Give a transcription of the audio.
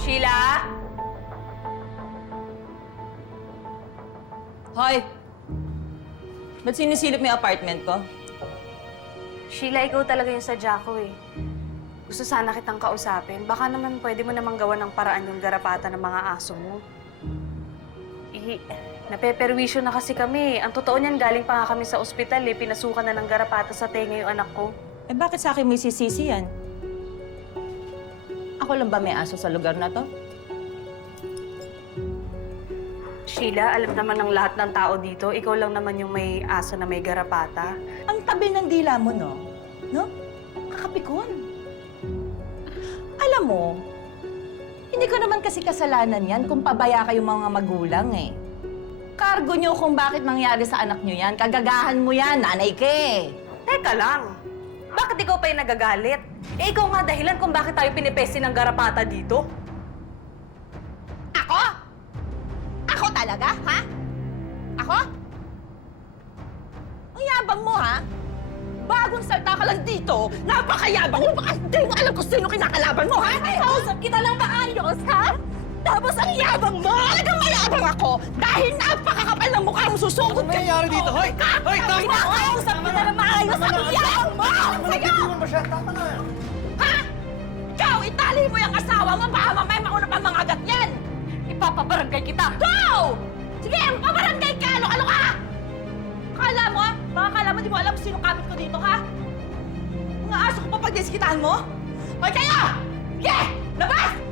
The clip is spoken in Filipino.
Sheila? Hoy! Ba't sinisilip mo yung apartment ko? Sheila, ikaw talaga yung sadya ko eh. Gusto sana kitang kausapin. Baka naman pwede mo namang gawa ng paraan yung garapata ng mga aso mo. Napeperwisyo na kasi kami. Ang totoo niyan, galing pa nga kami sa ospital eh. Pinasukan na ng garapata sa tenga yung anak ko. Eh bakit sa akin may sisisi yan? Ako lang ba may aso sa lugar na to? Sheila, alam naman ng lahat ng tao dito, ikaw lang naman yung may aso na may garapata. Ang tabi ng dila mo, no? No? Kakapikon. Alam mo, hindi ko naman kasi kasalanan yan kung pabaya kayong mga magulang eh. Kargo nyo kung bakit nangyari sa anak nyo yan. Kagagahan mo yan, nanay ka eh. Teka lang, bakit ikaw pa yung nagagalit? Eh, ikaw nga dahilan kung bakit tayo pinipesi ng garapata dito. Ako? Ako talaga, ha? Ako? Ang yabang mo, ha? Bagong salta ka lang dito, napakayabang mo, baka hindi mo alam kung sino kinakalaban mo, ha? Kausap kita lang maayos, ha? Tapos ang yabang mo! Talagang mayabang ako dahil napakakapal ng mukha mo susugod Ano nangyayari dito? Hoy! Hoy, tama! Kausap kita lang maayos, ang yabang mo! Sa'yo! Hindi mo siya, tama na! Ha? Ikaw, itali mo yung asawa mo, baka mamaya mauna pa mga agat yan! Ipapabarangay kita! Go! Sige, pabarangay ka! Ano ka? Kala mo, ha? Baka kala mo, di mo alam kung sino kapit ko dito, ha? Mga aso ko pa pag-diskitahan mo? Hoy kayo! Sige! Labas!